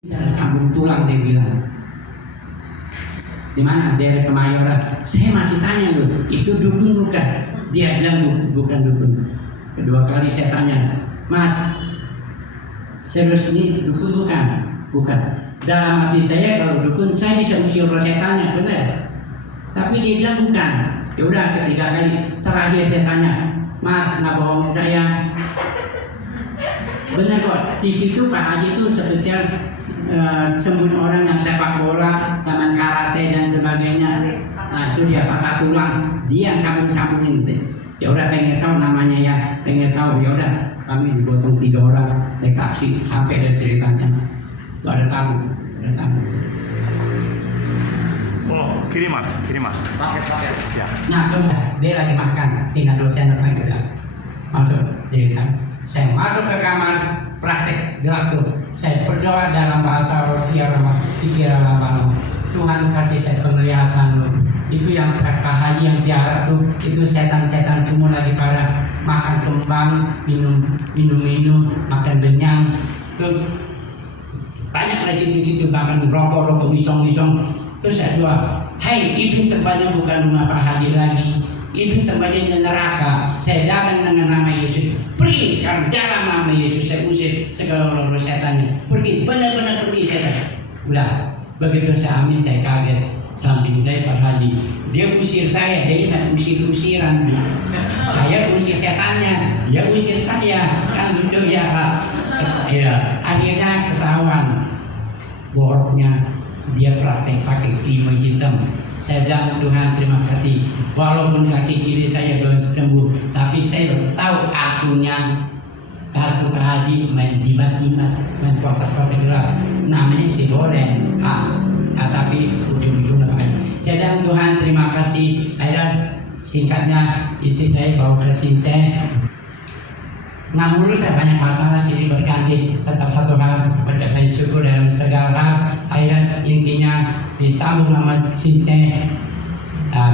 Dari sambung tulang dia bilang, di mana daerah Kemayoran. Saya masih tanya loh, itu dukun bukan? Dia bilang bukan dukun. Kedua kali saya tanya, Mas, serius ini dukun bukan? Bukan. Dalam hati saya kalau dukun saya bisa usir roh setannya, benar? Tapi dia bilang bukan. Ya udah, ketiga kali terakhir saya tanya, Mas, nggak bohongin saya. Benar kok. Di situ Pak Haji itu spesial sembuhin orang yang sepak bola, taman karate dan sebagainya. Nah itu dia patah tulang, dia yang sambung-sambungin gitu. Ya udah pengen tahu namanya ya, pengen tahu ya udah kami digotong 3 orang naik taksi sampai ada ceritanya. Itu ada tamu. Oh, kiriman. Paket. Ya. Nah coba dia lagi makan, tinggal dosen apa gitu. Masuk cerita. Saya masuk ke kamar praktek gelap tuh. Saya berdoa dalam bahasa Rohiyah Cikiralama. Tuhan kasih saya penglihatan loh. Itu yang Pak Haji yang tiara tuh, itu setan-setan cuma lagi pada makan kembang, minum, makan benyang. Terus banyak lagi situ bahkan rokok misong. Terus saya doa, hai ibu tempatnya bukan rumah Pak Haji lagi. Ibu tempatnya di neraka. Saya datang dengan nama Yesus. Pergi sekarang dalam nama Yesus. Saya usir segala roh setannya. Pergi, benar-benar pergi setan. Udah, begitu saya amin saya kaget. Samping saya Pak Haji. Dia usir saya, dia nggak usir-usiran. Saya usir setannya, dia usir saya. Kan lucu ya Pak. Ya, akhirnya ketahuan boroknya dia praktek pakai ilmu hitam. Saya bilang Tuhan terima kasih, walaupun kaki kiri saya belum sembuh, tapi saya tahu kartunya, kartu Pak Haji main jimat, main puasa gelap, namanya si goreng, tapi ujung-ujungnya Pak Haji. Saya bilang Tuhan terima kasih. Akhirnya singkatnya istri saya bawa ke sini, nggak mulus saya banyak masalah sini berganti, tetap satu hal mencapai syukur dalam segala hal. Akhirnya intinya disambung sama Since,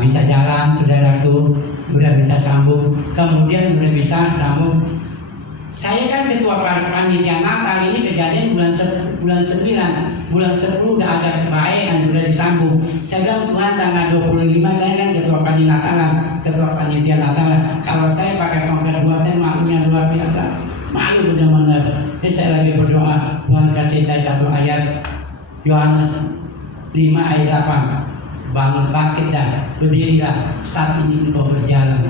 bisa jalan saudaraku, udah bisa sambung, kemudian udah bisa sambung. Saya kan ketua panitia Natal, ini kejadian bulan 9, bulan 10 udah agak baik dan udah disambung. Saya bilang Tuhan tanggal 25 saya kan ketua panitia Natal. Kalau saya pakai tongkat 2 saya malunya luar biasa, malu benar-benar. Jadi saya lagi berdoa, Tuhan kasih saya satu ayat Yohanes 5 ayat 8. Bangun bangkit dan berdirilah, saat ini engkau berjalan.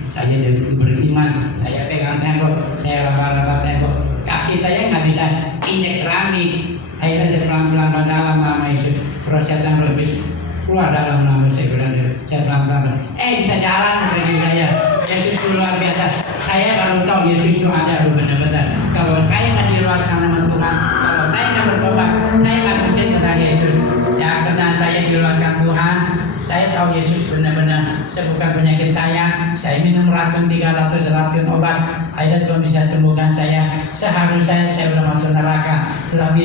Saya beriman, saya pegang tembok, saya raba-raba tembok, kaki saya nggak bisa injek keramik. Akhirnya saya pelan-pelan dalam nama Yesus, persetan lebih keluar dalam nama saya pelan-pelan. Bisa jalan kaki saya. Yesus itu luar biasa. Saya baru tahu Yesus itu ada benar-benar. Kalau saya nggak diluaskan nama Tuhan, kalau saya nggak bertobat, saya nggak mungkin kenal Yesus. Ya karena saya diluaskan Tuhan, saya tahu Yesus benar-benar sembuhkan penyakit saya. Saya minum racun 300 racun obat, akhirnya Tuhan bisa sembuhkan saya. Seharusnya saya udah masuk neraka, tetapi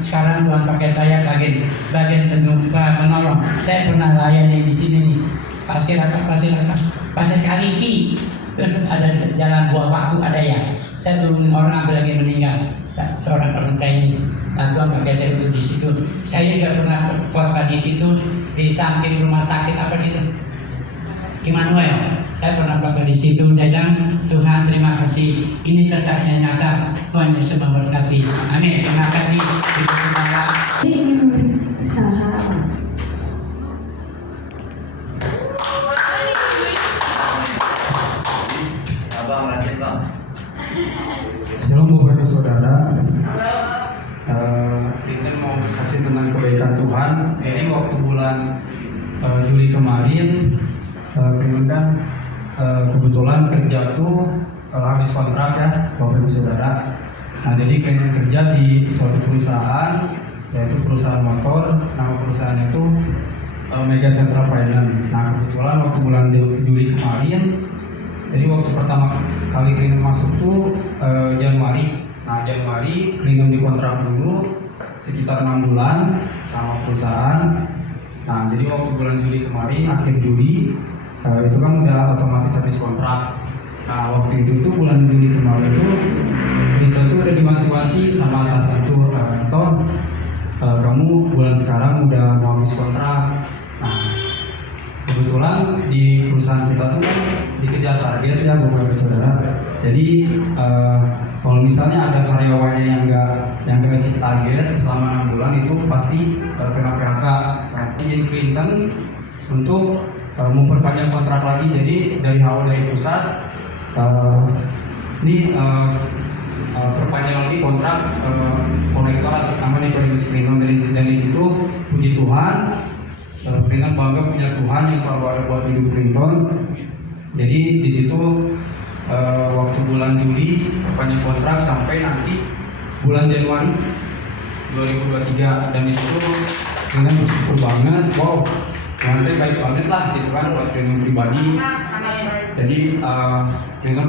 sekarang Tuhan pakai saya bagian menolong. Saya pernah layani di sini nih, pasir Kaliki. Terus ada jalan buah waktu ada ya. Saya turunin orang apalagi meninggal, seorang orang Chinese. Nah, Tuhan pakai saya untuk di situ. Saya juga pernah khotbah di situ, di samping rumah sakit apa situ? Immanuel. Saya pernah khotbah di situ. Saya bilang Tuhan terima kasih. Ini kesaksian nyata. Tuhan Yesus memberkati. Amin. Terima kasih. Ini ingin usaha. Shalom Bapak Saudara. Kita mau bersaksi tentang kebaikan Tuhan. Ini waktu bulan Juli kemarin, kan kebetulan kerja tuh habis kontrak ya, Bapak Saudara. Nah jadi kalian kerja di suatu perusahaan, yaitu perusahaan motor. Nama perusahaan itu Mega Central Finance. Nah kebetulan waktu bulan Juli kemarin, jadi waktu pertama kali Klinem masuk tuh Januari. Nah Januari Klinem dikontrak dulu sekitar 6 bulan sama perusahaan. Nah jadi waktu bulan Juli kemarin, akhir Juli itu kan udah otomatis habis kontrak. Nah waktu itu tuh bulan Juli kemarin tuh kita tuh udah diwanti-wanti sama atasan tuh Ton, kamu bulan sekarang udah mau habis kontrak. Nah, kebetulan di perusahaan kita tuh kan dikejar target ya Bapak Saudara. Jadi kalau misalnya ada karyawannya yang nggak achieve target selama 6 bulan itu pasti kena PHK. Saya ingin Clinton untuk memperpanjang kontrak lagi. Jadi dari HO dari pusat ini perpanjang lagi kontrak konektor atas nama Nicodemus Clinton. Dari situ puji Tuhan, Clinton bangga punya Tuhan yang selalu ada buat hidup Clinton. Jadi di situ waktu bulan Juli perpanjang kontrak sampai nanti bulan Januari 2023, dan di situ Clinton bersyukur banget. Wow, nanti baik banget lah gitu kan buat Clinton pribadi. Jadi Clinton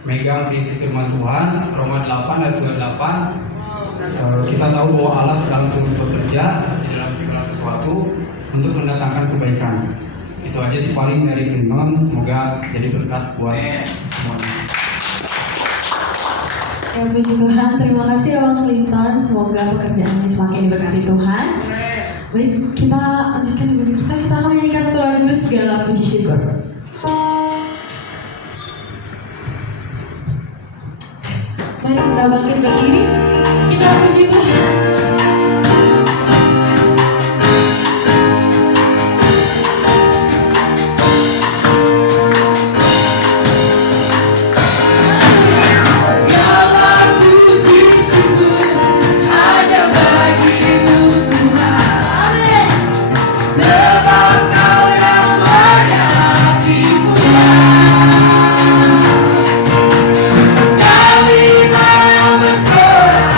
megang prinsip firman Tuhan Roma 8 ayat 28. Kita tahu bahwa Allah selalu turut bekerja di dalam segala sesuatu untuk mendatangkan kebaikan. Itu aja sih paling dari Clinton. Semoga jadi berkat buat semuanya. Ya puji Tuhan, terima kasih Abang Clinton. Semoga pekerjaannya semakin diberkati Tuhan. Baik, kita lanjutkan ibadah kita. Kita akan menyanyikan satu lagu segala puji syukur. Mari kita bangkit berdiri. Kita puji Tuhan. Kami mau bersorak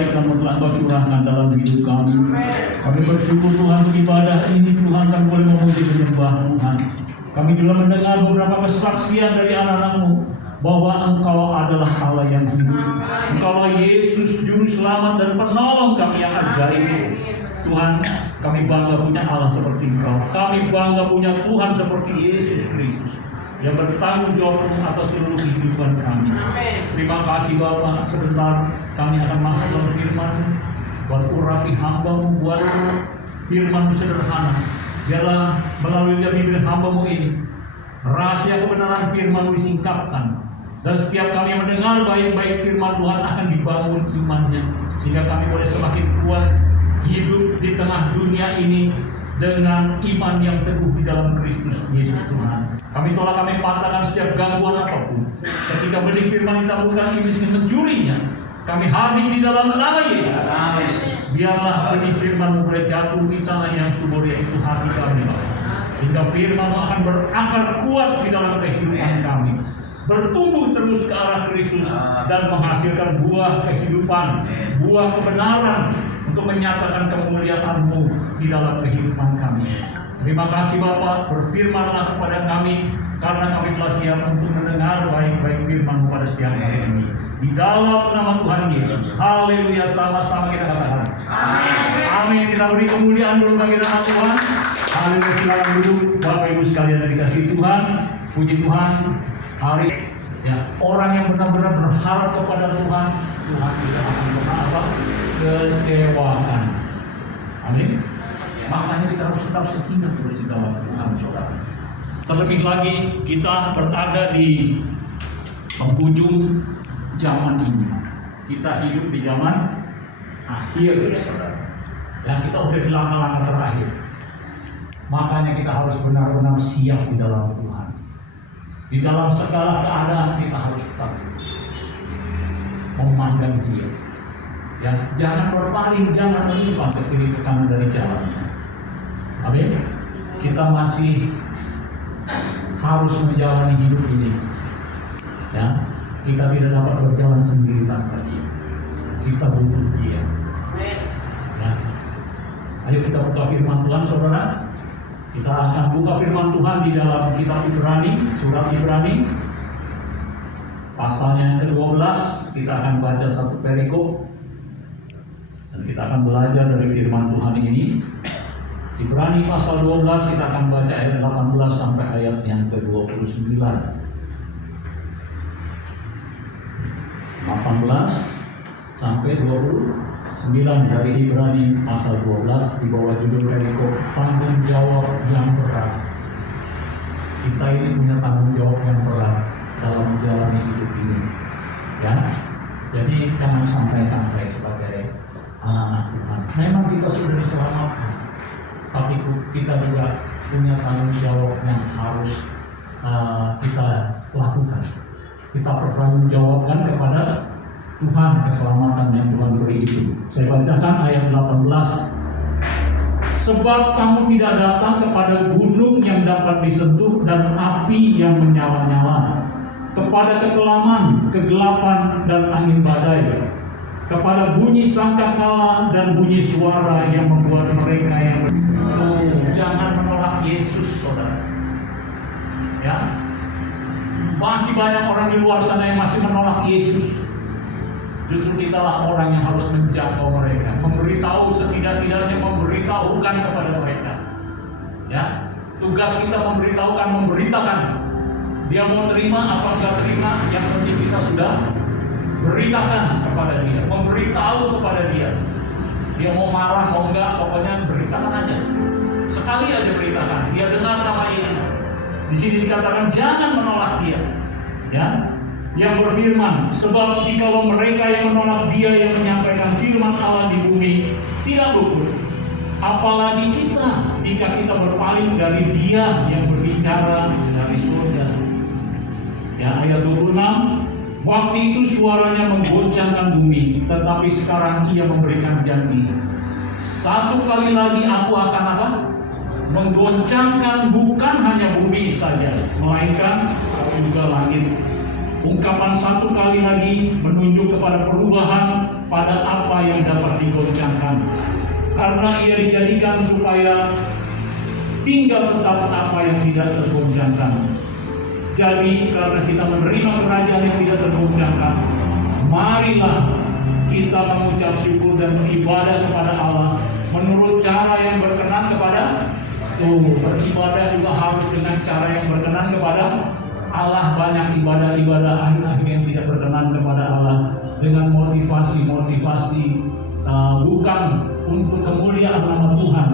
kebaikan telah Engkau curahkan dalam hidup kami. Kami bersyukur Tuhan untuk ibadah ini Tuhan, kami boleh memuji menyembah Tuhan. Kami juga mendengar beberapa kesaksian dari anak-anak-Mu bahwa Engkau adalah Allah yang hidup. Engkaulah Yesus, Juru Selamat dan Penolong kami yang ajaib. Tuhan, kami bangga punya Allah seperti Engkau. Kami bangga punya Tuhan seperti Yesus Kristus yang bertanggung jawab atas seluruh kehidupan kami. Terima kasih Bapa. Sebentar kami akan masuk dalam firman. Buat urapi hamba-Mu, buat firman-Mu sederhana. Biarlah melalui bibir hamba-Mu ini rahasia kebenaran firman-Mu disingkapkan. Dan setiap kami yang mendengar baik-baik firman Tuhan akan dibangun imannya, sehingga kami boleh semakin kuat hidup di tengah dunia ini dengan iman yang teguh di dalam Kristus Yesus Tuhan. Kami tolak, kami patahkan setiap gangguan apapun. Ketika benih firman ditaburkan, iblis mencurinya. Kami hadir di dalam nama Yesus. Biarlah benih firman mulai jatuh di tanah yang subur, yaitu hati kami. Hingga firman akan berakar kuat di dalam kehidupan kami, bertumbuh terus ke arah Kristus dan menghasilkan buah kehidupan, buah kebenaran untuk menyatakan kemuliaan-Mu di dalam kehidupan kami. Terima kasih Bapa, berfirmanlah kepada kami karena kami telah siap untuk mendengar baik-baik firman-Mu pada siang hari ini. Di dalam nama Tuhan Yesus. Haleluya, sama-sama kita katakan. Amin. Amin. Kita beri kemuliaan dulu bagi nama Tuhan. Haleluya, silakan duduk Bapak Ibu sekalian yang dikasihi Tuhan. Puji Tuhan. Hari ya, orang yang benar-benar berharap kepada Tuhan, Tuhan tidak akan pernah kecewakan. Amin. Makanya kita harus tetap setia terus di dalam Tuhan, saudara. Terlebih lagi kita berada di penghujung zaman ini. Kita hidup di zaman akhir, saudara. Dan kita udah di langkah-langkah terakhir. Makanya kita harus benar-benar siap di dalam Tuhan. Di dalam segala keadaan kita harus tetap memandang Dia. Ya, jangan berpaling, jangan menyimpang ke kiri ke kanan dari jalannya. Amin. Kita masih harus menjalani hidup ini. Ya, kita tidak dapat berjalan sendiri tanpa Dia. Kita butuh Dia. Ya. Ayo kita buka firman Tuhan, saudara. Kita akan buka firman Tuhan di dalam kitab Ibrani, surat Ibrani, pasalnya yang ke-12. Kita akan baca satu perikop dan kita akan belajar dari firman Tuhan ini. Ibrani pasal 12, kita akan baca ayat 18 sampai ayat yang ke-29. 18 sampai 29 dari Ibrani pasal 12 di bawah judul perikop tanggung jawab yang berat. Kita ini punya tanggung jawab yang berat dalam menjalani hidup ini. Ya. Jadi jangan santai-santai sebagai anak-anak Tuhan. Memang kita sudah diselamatkan, tapi kita juga punya tanggung jawab yang harus kita lakukan. Kita bertanggung jawabkan kepada Tuhan keselamatan yang Tuhan beri itu. Saya bacakan ayat 18. Sebab kamu tidak datang kepada gunung yang dapat disentuh dan api yang menyala-nyala, kepada kekelaman, kegelapan dan angin badai, kepada bunyi sangkakala dan bunyi suara yang membuat mereka yang jangan menolak Yesus, saudara. Ya, masih banyak orang di luar sana yang masih menolak Yesus. Justru kitalah orang yang harus menjangkau mereka, memberitahu, setidak-tidaknya memberitahukan kepada mereka. Ya, tugas kita memberitahukan, memberitakan. Dia mau terima apa enggak terima, yang penting kita sudah beritakan kepada dia, memberitahu kepada dia. Dia mau marah mau enggak, pokoknya beritakan aja. Sekali aja beritakan. Dia dengar nama Yesus. Di sini dikatakan jangan menolak dia. Ya. Yang berfirman, sebab jikalau mereka yang menolak Dia yang menyampaikan firman Allah di bumi tidak luput, apalagi kita jika kita berpaling dari Dia yang berbicara dari surga. Ya, ayat 26, waktu itu suaranya menggoncangkan bumi, tetapi sekarang Ia memberikan janji. Satu kali lagi aku akan apa? Menggoncangkan bukan hanya bumi saja, melainkan juga langit. Ungkapan satu kali lagi menunjuk kepada perubahan pada apa yang dapat digoncangkan, karena ia dijadikan supaya tinggal tetap apa yang tidak tergoncangkan. Jadi karena kita menerima kerajaan yang tidak tergoncangkan, marilah kita mengucap syukur dan beribadah kepada Allah menurut cara yang berkenan kepada beribadah juga harus dengan cara yang berkenan kepada Allah. Banyak ibadah-ibadah akhir-akhir yang tidak berkenan kepada Allah dengan motivasi bukan untuk kemuliaan nama Tuhan,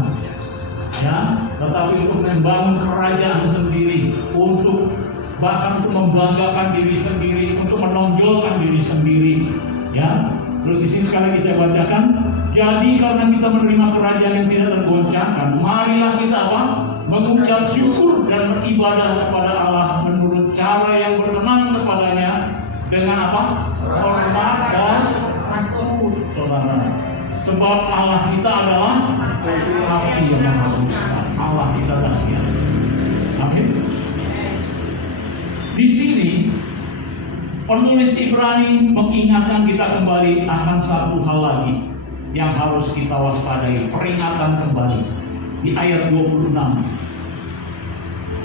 ya, tetapi untuk membangun kerajaan sendiri, untuk bahkan untuk membanggakan diri sendiri, untuk menonjolkan diri sendiri, ya. Terus di sini sekali lagi saya bacakan. Jadi karena kita menerima kerajaan yang tidak tergoncangkan, marilah kita apa? Mengucap syukur dan beribadah kepada Allah menurut cara yang berkenan kepadanya dengan apa? Hormat dan takut, saudara. Sebab Allah kita adalah api yang menghabiskan. Allah kita dahsyat. Amin. Di sini penulis Ibrani mengingatkan kita kembali akan satu hal lagi yang harus kita waspadai, peringatan kembali di ayat 26.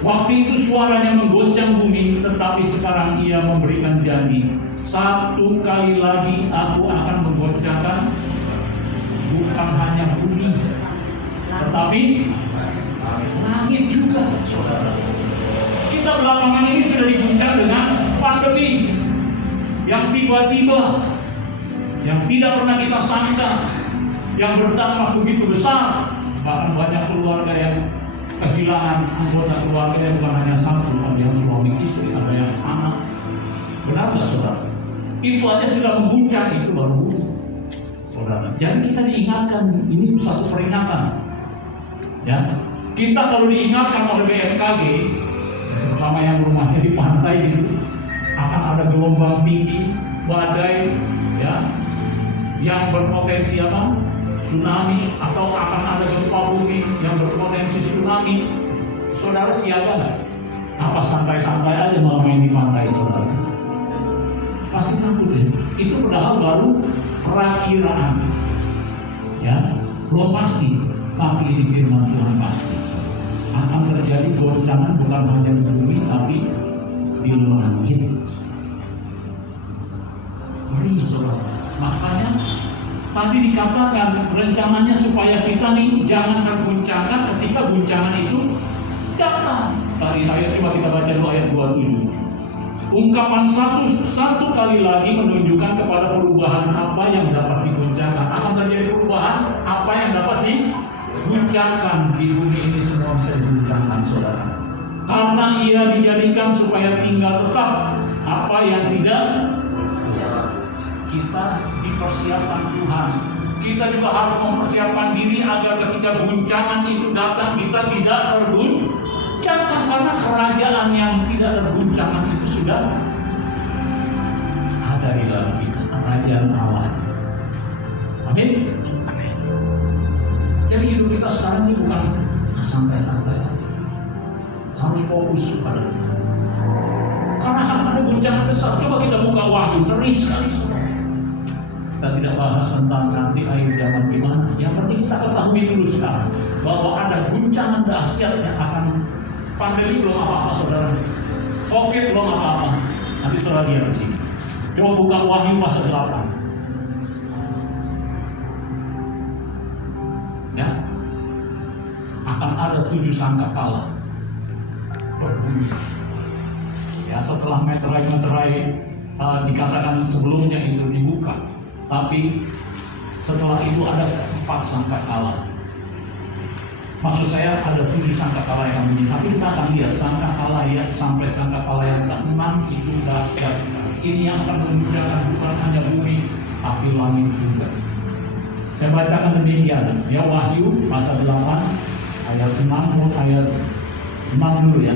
Waktu itu suaranya menggoncang bumi, tetapi sekarang ia memberikan janji, satu kali lagi aku akan menggoncangkan bukan hanya bumi, tetapi langit juga, saudara. Kita belakangan ini sudah diguncang dengan pandemi yang tiba-tiba, yang tidak pernah kita sangka, yang berdampak begitu besar. Bahkan banyak keluarga yang kehilangan anggota keluarga yang bukan hanya satu, ada yang suami istri, ada yang anak. Benar nggak, saudara? Itu aja sudah mengguncang, itu baru bumi, saudara. Jadi kita diingatkan, ini satu peringatan, ya. Kita kalau diingatkan oleh BMKG, terutama yang rumahnya di pantai itu, akan ada gelombang tinggi, badai, ya, yang berpotensi apa? Tsunami, atau akan ada gempa bumi yang berpotensi tsunami. Saudara siaga nggak? Apa santai-santai aja mau main di pantai, saudara? Pasti takut deh. Itu padahal baru perakiraan, ya, belum pasti. Tapi ini firman Tuhan pasti akan terjadi goncangan bukan hanya di bumi tapi di langit. Ngeri, saudara. Makanya tadi dikatakan rencananya supaya kita nih jangan terguncangkan ketika guncangan itu datang. Tadi ayat, coba kita baca dulu ayat 27. Ungkapan satu kali lagi menunjukkan kepada perubahan apa yang dapat diguncangkan. Akan terjadi perubahan apa yang dapat diguncangkan di bumi ini, semua bisa diguncangkan, saudara. Karena ia dijadikan supaya tinggal tetap apa yang tidak. Kita dipersiapkan Tuhan. Kita juga harus mempersiapkan diri agar ketika guncangan itu datang kita tidak terguncangkan, karena kerajaan yang tidak terguncangkan itu sudah ada di dalam kita, kerajaan Allah. Amin. Jadi hidup kita sekarang ini bukan santai-santai aja, harus fokus pada Tuhan. Karena akan ada guncangan besar. Coba kita buka Wahyu, ngeri sekali. Kita tidak bahas tentang nanti akhir zaman gimana. Yang penting kita ketahui dulu sekarang bahwa ada guncangan dahsyat yang akan. Pandemi belum apa-apa, saudara. Covid belum apa-apa. Nanti saudara lihat di sini. Coba buka Wahyu pasal 8. Ya, akan ada 7 sangkakala berbunyi. Ya, setelah meterai dikatakan sebelumnya itu dibuka. Tapi setelah itu ada 4 sangkakala. Maksud saya ada 7 sangkakala yang bunyi. Tapi kita akan lihat sangkakala ya sampai sangkakala yang ke-6 itu dahsyat. Ini yang akan menunjukkan bukan hanya bumi, tapi langit juga. Saya bacakan demikian. Ya, Wahyu pasal 8 ayat 6 ayat 6 dulu ya.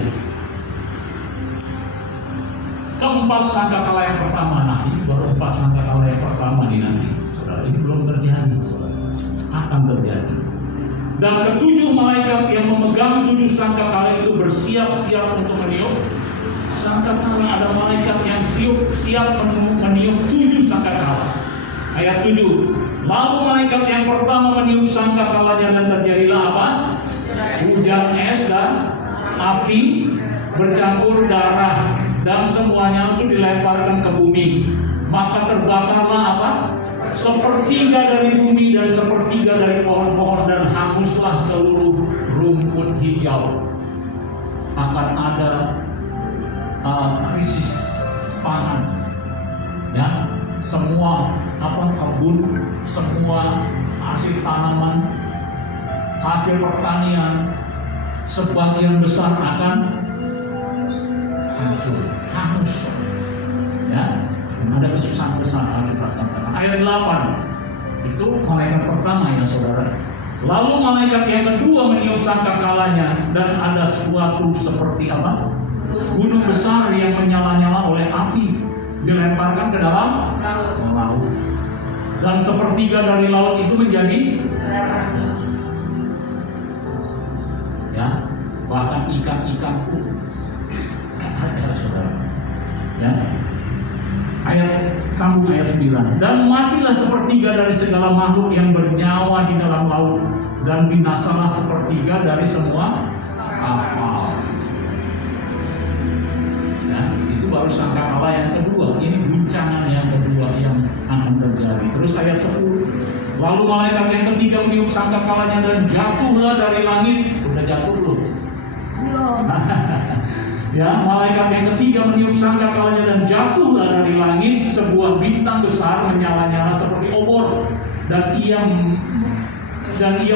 Keempat sangkakala yang pertama, nah ini baru 4 sangkakala yang pertama nih nanti, saudara. Ini belum terjadi, saudara. Akan terjadi. Dan ke-7 malaikat yang memegang 7 sangkakala itu bersiap-siap untuk meniup sangkakala. Ada malaikat yang siap meniup 7 sangkakala. Ayat Ayat 7. Lalu malaikat yang pertama meniup sangkakalanya dan terjadilah apa? Hujan es dan api bercampur darah dan semuanya itu dilemparkan ke bumi. Maka terbakarlah apa? Sepertiga dari bumi dan sepertiga dari pohon-pohon dan hanguslah seluruh rumput hijau. Akan ada krisis pangan, ya, semua kebun, semua hasil tanaman, hasil pertanian sebagian besar akan hancur, hangus, ya. Ada kesusahan besar akibat tantangan. Ayat 8 itu malaikat pertama, ya saudara. Lalu malaikat yang kedua meniup sangkakalanya dan ada suatu seperti apa? Gunung besar yang menyala-nyala oleh api dilemparkan ke dalam laut. Dan sepertiga dari laut itu menjadi, ya, bahkan ikan-ikan pun ada, saudara. Ya. Sambung ayat 9. Dan matilah sepertiga dari segala makhluk yang bernyawa di dalam laut, dan binasalah sepertiga dari semua kapal. Ya, itu baru sangkakala yang kedua. Ini guncangan yang kedua yang akan terjadi. Terus ayat 10. Lalu malaikat yang ketiga meniup sangkakalanya dan jatuhlah dari langit. Udah jatuh belum? Belum. Ya, malaikat yang ketiga meniup sangkakalanya dan jatuhlah dari langit sebuah bintang besar menyala-nyala seperti obor, dan ia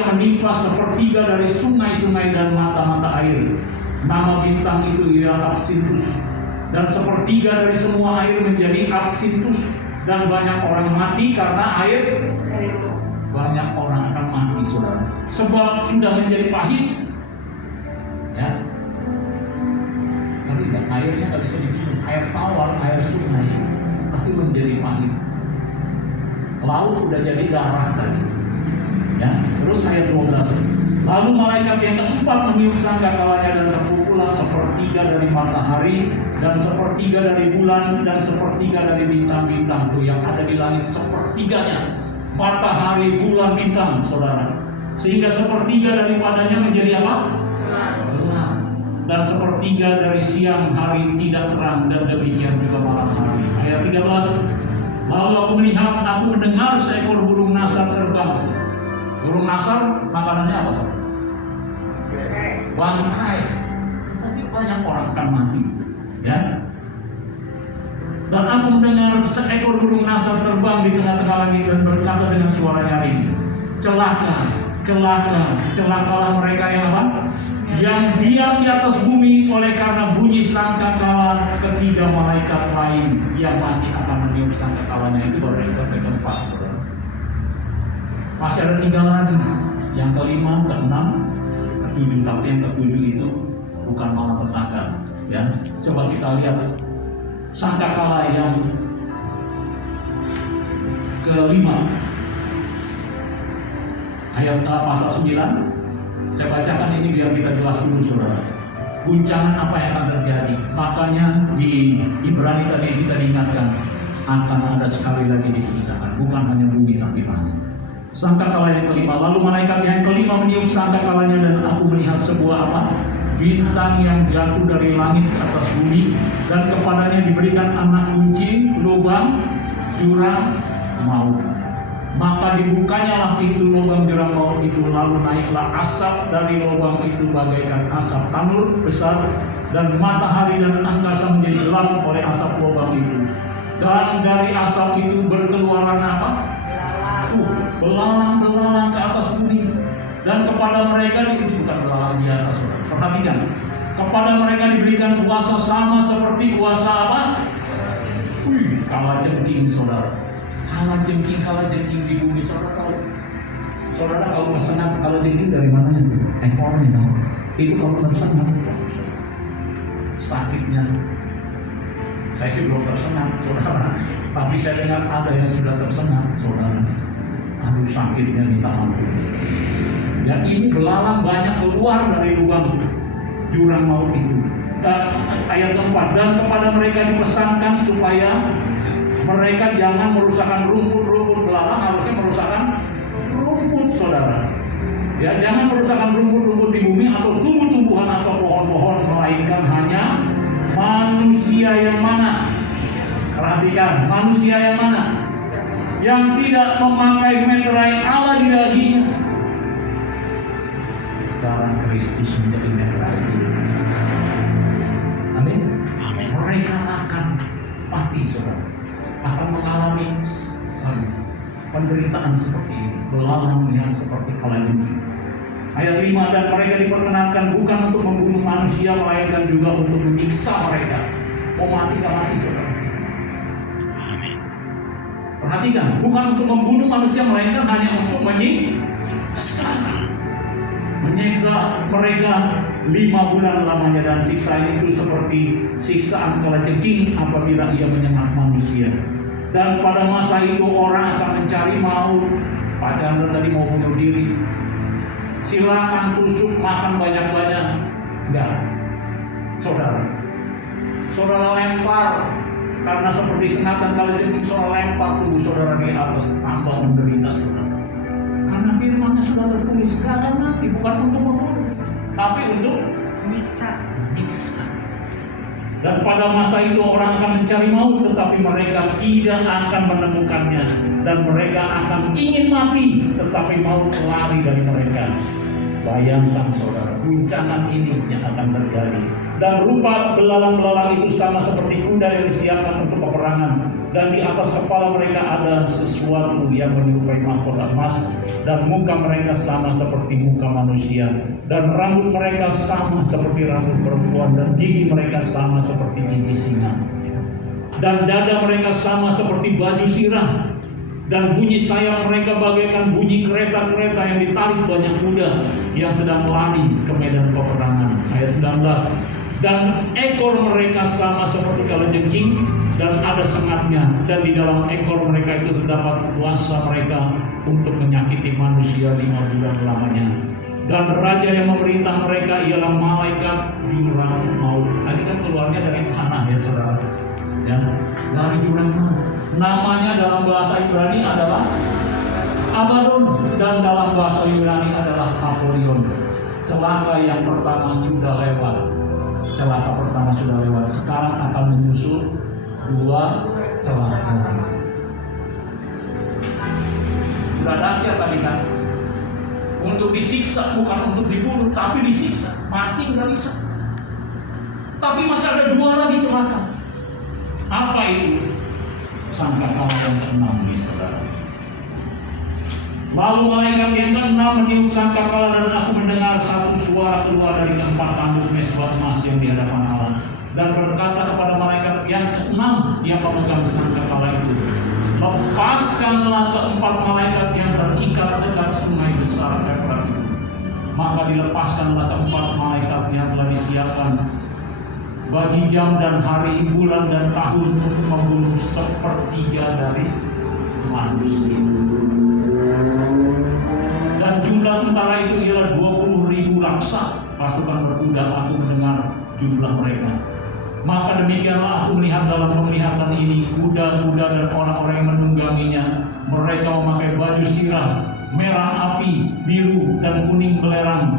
menimpa sepertiga dari sungai-sungai dan mata-mata air. Nama bintang itu ialah Absintus, dan sepertiga dari semua air menjadi Absintus, dan banyak orang mati karena air. Banyak orang akan mati, saudara, sebab sudah menjadi pahit. Ya, airnya nggak bisa diminum, air tawar, air sungai, tapi menjadi pahit. Laut udah jadi darah tadi. Ya, terus ayat 12. Lalu malaikat yang keempat meniup sangkakalanya dan terkumpullah sepertiga dari matahari dan sepertiga dari bulan dan sepertiga dari bintang-bintang itu yang ada di langit, sepertiganya matahari, bulan, bintang, saudara. Sehingga sepertiga daripadanya menjadi apa? Dan sepertiga dari siang hari tidak terang, dan demikian juga malam hari. Ayat 13. Lalu aku melihat, aku mendengar seekor burung nasar terbang. Burung nasar makanannya apa? Bangkai. Tapi banyak orang akan mati, ya. Dan aku mendengar seekor burung nasar terbang di tengah-tengah langit dan berkata dengan suara nyaring, celaka, celaka, celakalah mereka yang apa? Yang diam di atas bumi oleh karena bunyi sangkakala ketiga malaikat lain yang masih akan meniup sangkakalanya. Itu baru yang keempat, saudara. Masih ada 3 lagi, yang kelima, keenam, ketujuh. Tapi yang ketujuh itu bukan malapetaka, ya. Coba kita lihat sangkakala yang kelima, ayat pasal 9. Saya bacakan ini biar kita jelas dulu, saudara. Guncangan apa yang akan terjadi. Makanya di Ibrani tadi kita diingatkan akan ada sekali lagi diguncangan, bukan hanya bumi tapi langit. Sangkakala yang kelima. Lalu malaikat yang kelima meniup sangkakalanya dan aku melihat sebuah apa? Bintang yang jatuh dari langit ke atas bumi, dan kepadanya diberikan anak kunci, lubang, jurang, maut. Maka dibukanya lah pintu lubang jurang maut itu, lalu naiklah asap dari lubang itu bagaikan asap tanur besar, dan matahari dan angkasa menjadi gelap oleh asap lubang itu. Dan dari asap itu berkeluaran apa? Belalang-belalang ke atas bumi. Dan kepada mereka itu bukan belalang biasa, saudara. Perhatikan, kepada mereka diberikan kuasa sama seperti kuasa apa? Kalajengking, saudara. Kalajengking di bumi, saudara tahu? Saudara kalau tersengat kalajengking dari mana itu? Ekornya tahu? Itu kalau tersengat sakitnya. Saya sih belum tersengat, saudara. Tapi saya dengar ada yang sudah tersengat, saudara. Aduh, sakitnya minta ampun. Dan ini belalang banyak keluar dari lubang jurang maut itu. Dan ayat 4, dan kepada mereka dipesankan supaya mereka jangan merusakkan rumput-rumput belalang manusia yang mana? Perhatikan, manusia yang mana? Yang tidak memakai meterai Allah di dahinya. Darah Kristus menjadi meterai hidup. Amin. Mereka akan mati, saudara. Akan mengalami penderitaan seperti ini, belalang yang seperti kalajengking. Ayat 5, dan mereka diperkenankan bukan untuk membunuh manusia, melainkan juga untuk menyiksa mereka. Mau mati gak mati, saudara. Perhatikan, bukan untuk membunuh manusia, melainkan hanya untuk menyiksa mereka 5 bulan lamanya, dan siksaan itu seperti siksaan kalajengking apabila ia menyengat manusia. Dan pada masa itu orang akan mencari maut. Pacar tadi mau bunuh diri, silakan tusuk, makan banyak-banyak. Enggak, saudara lempar, karena seperti sengatan kalajengking, saudara lempar tubuh saudara di atas, tambah menderita saudara. Karena firman-Nya sudah tertulis, gak akan mati, bukan untuk membunuh, tapi untuk menyiksa. Dan pada masa itu orang akan mencari maut, tetapi mereka tidak akan menemukannya. Dan mereka akan ingin mati, tetapi maut lari dari mereka. Bayangkan saudara, guncangan ini yang akan terjadi. Dan rupa belalang-belalang itu sama seperti kuda yang disiapkan untuk peperangan. Dan di atas kepala mereka ada sesuatu yang menyerupai mahkota emas. Dan muka mereka sama seperti muka manusia. Dan rambut mereka sama seperti rambut perempuan. Dan gigi mereka sama seperti gigi singa. Dan dada mereka sama seperti baju sirah. Dan bunyi sayap mereka bagaikan bunyi kereta-kereta yang ditarik banyak kuda yang sedang lari ke medan peperangan. Ayat 19. Dan ekor mereka sama seperti kalajengking, dan ada sengatnya, dan di dalam ekor mereka itu terdapat kuasa mereka untuk menyakiti manusia 5 bulan lamanya. Dan raja yang memerintah mereka ialah malaikat jurang maut. Tadi kan keluarnya dari tanah ya saudara, ya, dari jurang maut. Namanya dalam bahasa Ibrani adalah Abaddon, dan dalam bahasa Yunani adalah Apollyon. Celaka yang pertama sudah lewat. Sekarang akan menyusul 2 celaka. Sudah dahsyat tadi kan. Untuk disiksa, bukan untuk dibunuh, tapi disiksa. Mati nggak bisa. Tapi masih ada 2 lagi celaka. Apa itu? Sangkakala yang ke-6 nih saudara. Lalu malaikat yang ke-6 meniup sangkakala, dan aku mendengar satu suara keluar dari keempat tanduk mesbah emas yang di hadapan Allah, dan berkata kepada malaikat yang ke-6 yang memegang sangkakala itu, lepaskanlah keempat malaikat yang terikat dekat sungai besar Efrat itu. Maka dilepaskanlah keempat malaikat yang telah disiapkan bagi jam dan hari, bulan dan tahun untuk membunuh 1/3 dari manusia. Dan jumlah tentara itu ialah 20.000 raksa pasukan berkuda. Aku mendengar jumlah mereka. Maka demikianlah aku melihat dalam penglihatan ini kuda-kuda dan orang-orang yang menungganginya. Mereka memakai baju sirah, merah api, biru dan kuning belerang.